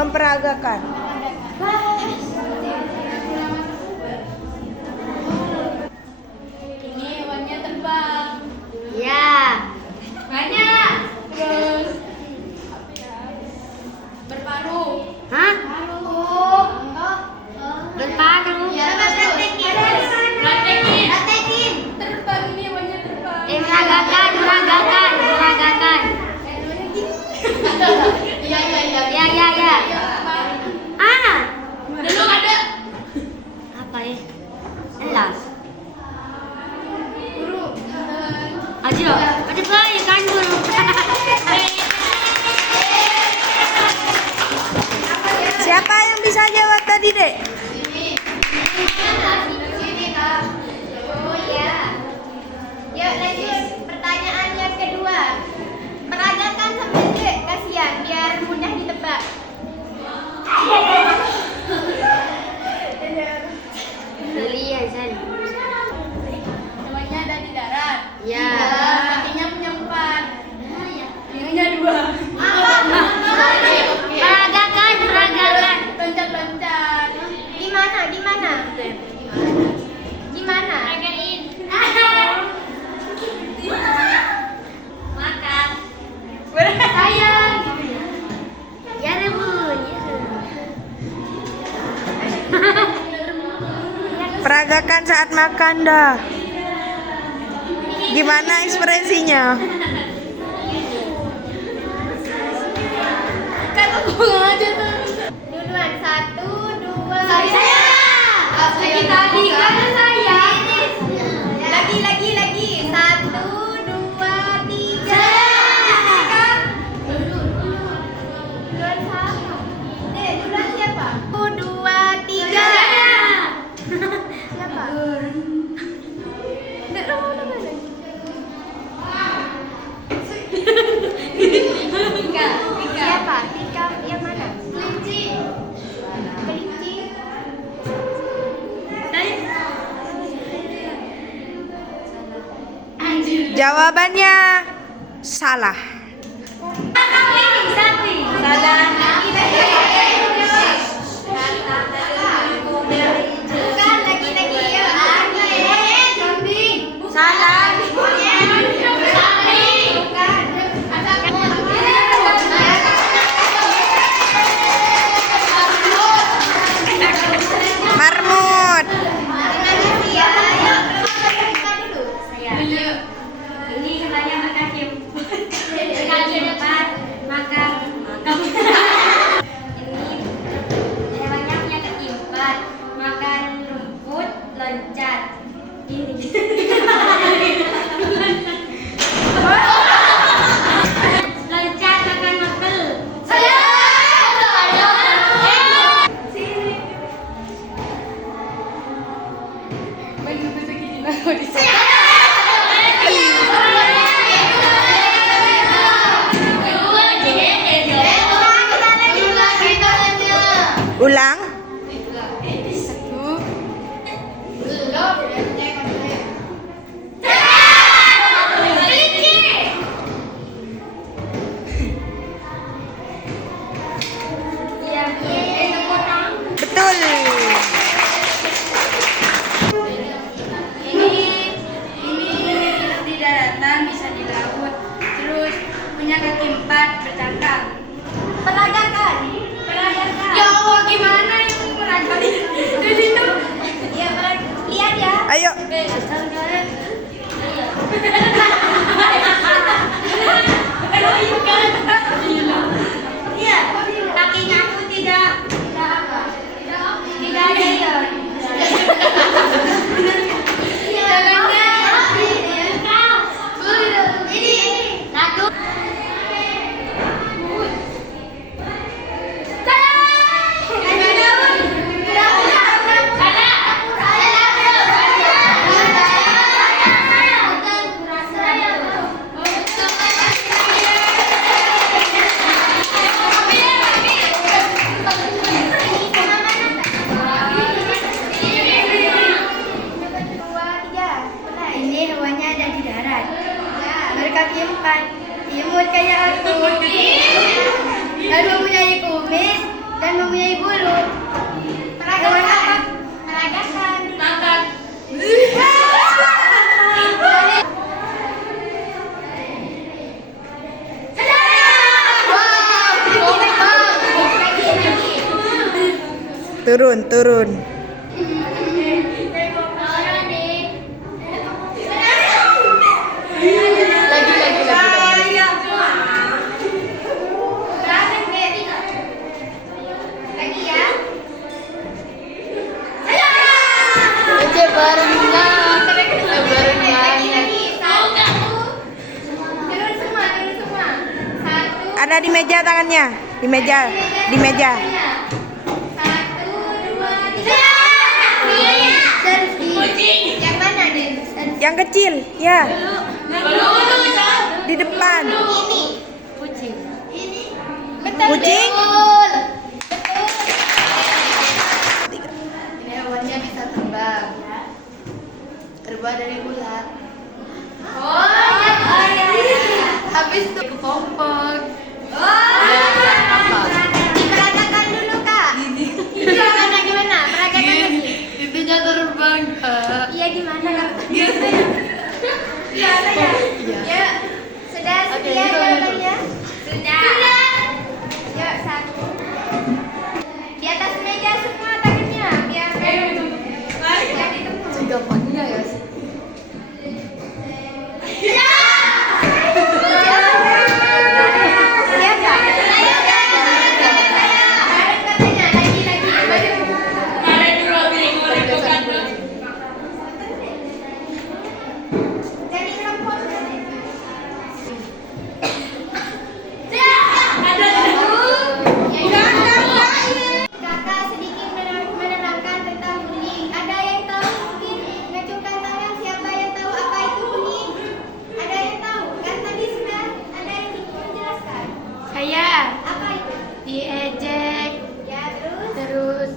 Memperagakan. Ini hewannya terbang. Ya. Banyak. Terus berparuh. Hah? Berparuh. Praktekin. Terbang, ini hewannya terbang. Meragakan. Ya. Ah, Dulu ada apa ya? Elas. burung. Aja apa ya kan dulu. Siapa yang bisa jawab tadi, Dek? Oh ya. Yuk lanjut pertanyaan yang kedua. Peragakan sambil Dek, kasihan biar mudah ditebak. Lihat San. Hewannya ada di darat. Ya. Kakinya punya 4. Giginya 2. Peragakan. Loncat-loncat. Gimana? Peragain. Makan. Sayang. Ya rebun. Peragakan saat makan dah. Gimana ekspresinya? Kan aku aja tuh. Duluan 1, 2. Lagi tadi kan saya. Lagi. 1, 2, 3. Duluan sama. Duluan siapa? 1, 2, 3. Siapa? Dek, mana? Siapa? Tika yang mana? Kelinci. Jawabannya salah. Sapi. Bukan, lagi yuk. Kambing. Salah. Marmut. Ini sebenarnya makan cepat, makan. Ini hewannya punya kaki 4, makan rumput, loncat. Ini. Loncat makan wortel. Baju-baju gini aku di sana. Ulang. Betul. Ini di daratan, bisa di laut. Terus punya kaki 4, bercakap. Peragakan. Ya Allah, gimana itu meragam? Di situ. Ya, lihat ya. Ayo. Iya, kakinya tuh tidak ada ya. Satu. kaki 4, imut kayak aku, dan mempunyai kumis dan mempunyai bulu. Peragakan. Makan. Turun. Lagi ya. Lagi. Satu. Turun semua. Satu. Ada di meja tangannya. Di meja. Satu, dua, tiga. Kucing. Yang mana, Den? Yang kecil, ya. Di depan. Ini. Kucing. Ini. Betul. Kucing. Betul. Ini hewannya bisa terbang. Terbuat dari ulat. Oh, ya. Habis itu kepompong. Diperagakan dulu, Kak. Gimana? Peragakan lagi. Itunya terbang, Kak. Iya, gimana, Kak? Gimana ya? Ya. Sudah sekian jawabannya? Sudah. Yuk, satu. Di atas meja semua tangannya, biar ditempuk. Gampangnya ya. Kakak sedikit menerangkan tentang bullying. Ada yang tahu mungkin ngacungkan tangan, siapa yang tahu apa itu bullying? Ada yang tahu? Kan tadi sudah ada yang menjelaskan. Saya Apa itu? diejek, Ya, terus? terus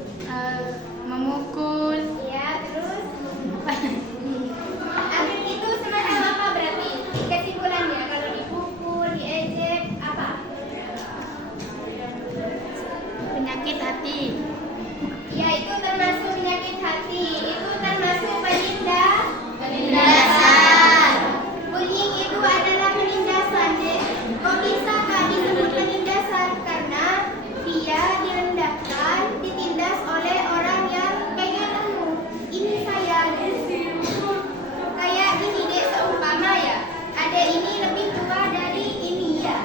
memukul. Ya, terus? Itu semacam apa berarti? Kesimpulannya kalau dipukul, diejek, apa? Penyakit hati. Ya, itu termasuk penyakit hati. Itu termasuk penindasan. Bullying itu adalah penindasan, Dek. Kok bisa Kak disebut penindasan? Karena dia direndahkan, ditindas oleh orang yang pegang kamu. Ini saya. Kayak ini, Dek, seumpama ya. Adek ini lebih tua dari ini ya.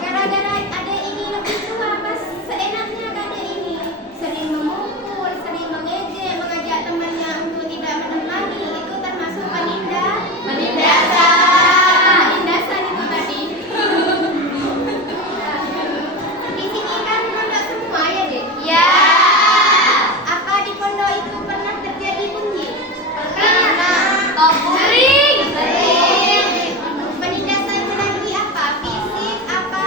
Gara-gara adek ini lebih tua, pas seenaknya adek ini sering memukul, sering mengejek, mengajak temannya untuk tidak menemani. Itu termasuk penindasan itu tadi. Di sini kan pondok semua ya, Dek? Ya. Apa di pondok itu pernah terjadi bullying? Pernah. Sering. Penindasan lagi apa? Fisik apa?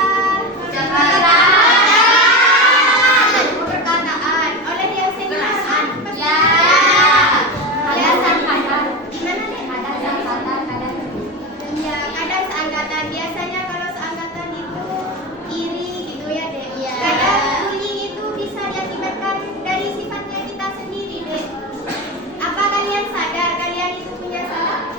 Perkataan. Oleh yang senior. Ya. Alasan kadang. Gimana, Dek? Kadang seangkatan, kadang. Iya, kadang seangkatan. Biasanya kalau seangkatan itu iri gitu ya, Dek. Kadang bullying itu bisa diakibatkan dari sifatnya kita sendiri, Dek. Apa kalian sadar kalian itu punya salah?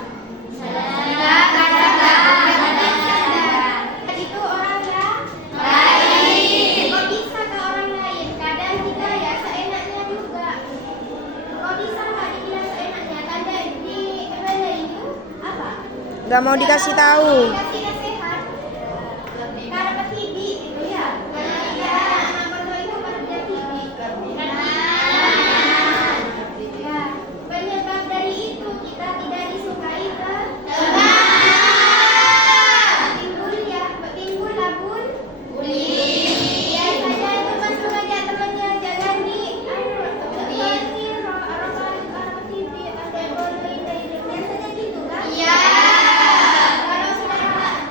Itu orangnya baik. Kok bisa ke orang lain? Kadang kita ya seenaknya juga. Kok bisa nggak dibilang seenaknya? Tanda di mana itu apa? Gak mau dikasih tahu. Dikasih nasihat. Karena TB gitu ya. Karena dia anak pondok itu baru dia TB. Ya, penyebab dari itu kita tidak disukai kan? Timbul labun. Biasanya itu pas mengajak temannya jangan di biasanya gitu kan? Iya. Kalau sudah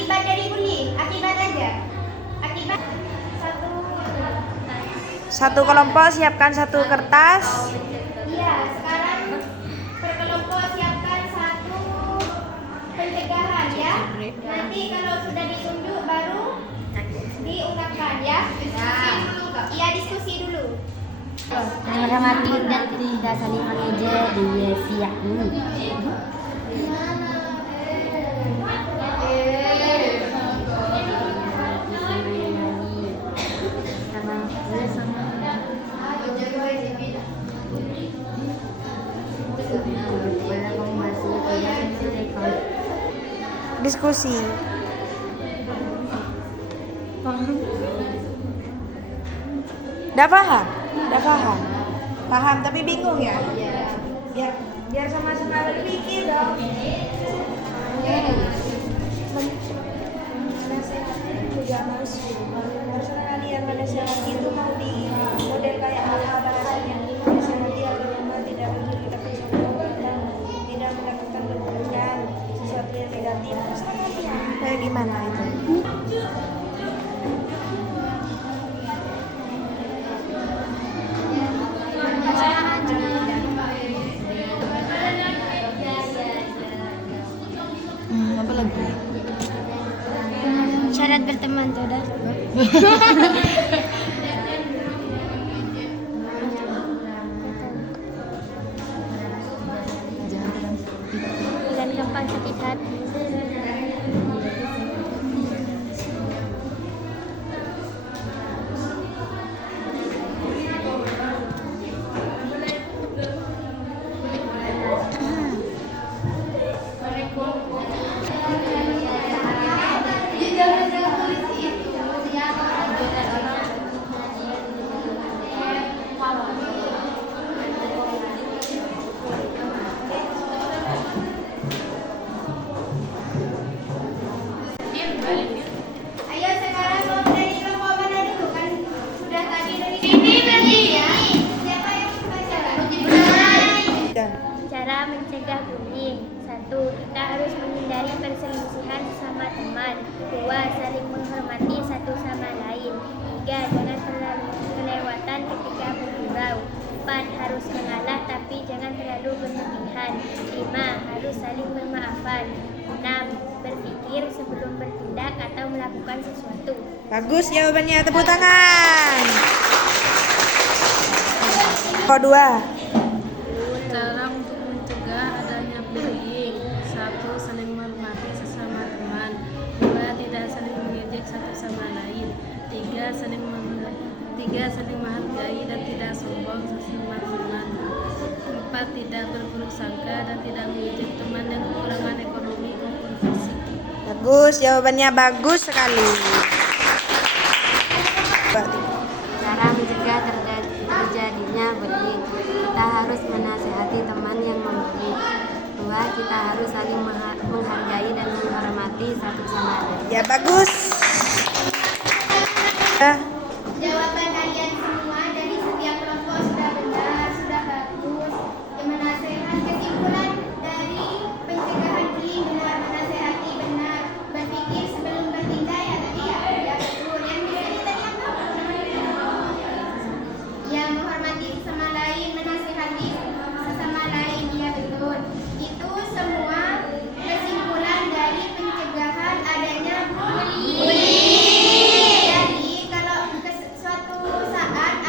Akibat dari bullying, akibat aja. Akibat Satu kelompok siapkan satu kertas. Iya, sekarang per kelompok siapkan satu pencegahan ya. Nanti kalau sudah ditunjuk baru diungkapkan ya. Iya, diskusi dulu. Menghormati dan tidak saling mengejek di siap ini. Diskusi. Udah paham? Udah paham? Paham tapi bingung ya? Biar sama-sama berpikir dong. Nasehatin juga harus terserah kalian. Menasehati itu mau di model kayak apa rasanya. Menasehati agar memang tidak mendapatkan sesuatu dan tidak mendapatkan keburukan, sesuatu yang negatif. Kayak gimana itu? Apa lagi? Syarat berteman tuh dah. Dan kapan sakit hati. Ayo sekarang mau dari kelompok mana dulu kan? Sudah tadi dari ini ya. Siapa yang membaca? Cara mencegah bullying. 1. Kita harus menghindari perselisihan sesama teman. 2. Saling menghormati satu sama lain. 3. Jangan terlalu kelewatan ketika bergurau. 4. Harus mengalah tapi jangan terlalu berlebihan. 5. Harus saling bermaafan. 6. Berpikir sebelum bertindak atau melakukan sesuatu. Bagus jawabannya, tepuk tangan. Kedua. Cara untuk mencegah adanya bullying: 1. Saling menghormati sesama teman. 2. Tidak saling mengejek satu sama lain. 3. Saling menghargai dan tidak sombong sesama teman. 4. Tidak berburuk sangka dan tidak mengejek teman yang kekurangan ekonomi maupun fisik. Bagus, jawabannya bagus sekali. Cara mencegah terjadinya bullying: kita harus menasehati teman yang membuli. 2. Kita harus saling menghargai dan menghormati satu sama lain. Ya bagus. Jawaban kalian semua dari setiap kelompok sudah benar, sudah bagus. Yang menasehat kesimpulan dari pencegahan bullying benar, menasehati benar, berpikir sebelum bertindak ya tadi ya, ya betul. Yang di sini tadi apa? Ya menghormati sesama lain, menasehati sesama lain, ya betul. Itu semua kesimpulan dari pencegahan adanya bullying. Jadi kalau suatu saat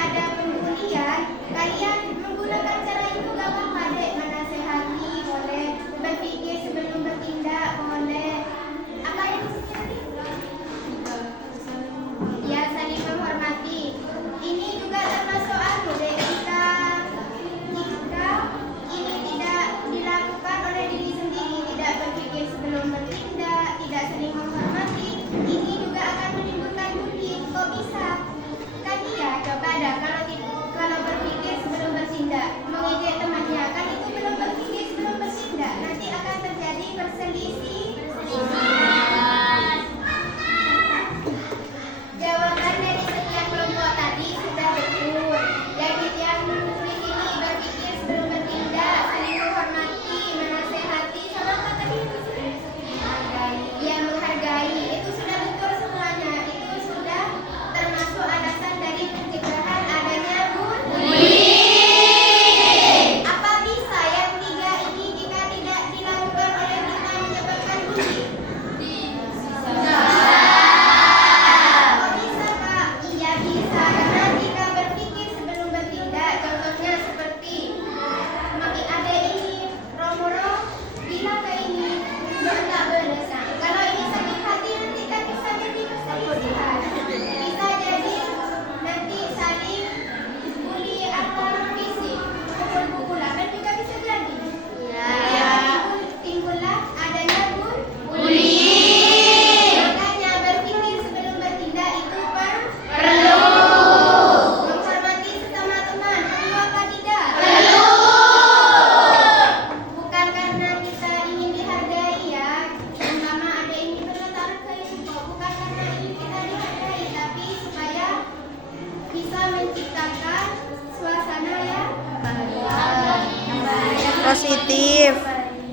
Positif.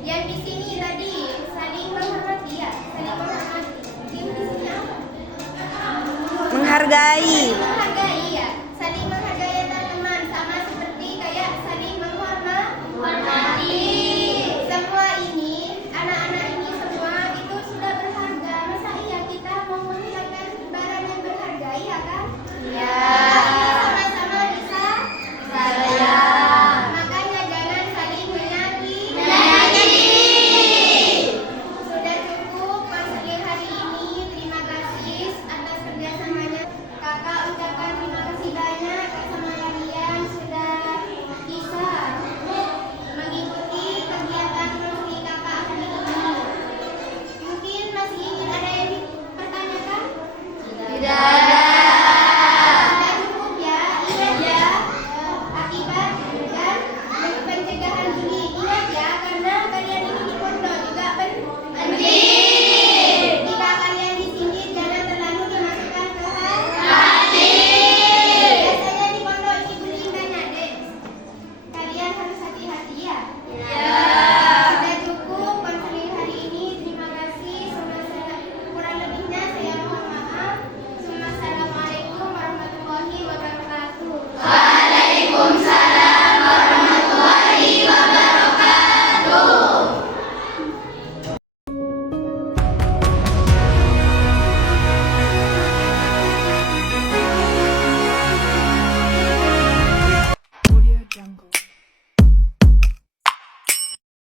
Yang di sini tadi saling menghormati ya, saling menghormati. Yang di sini apa? Menghargai.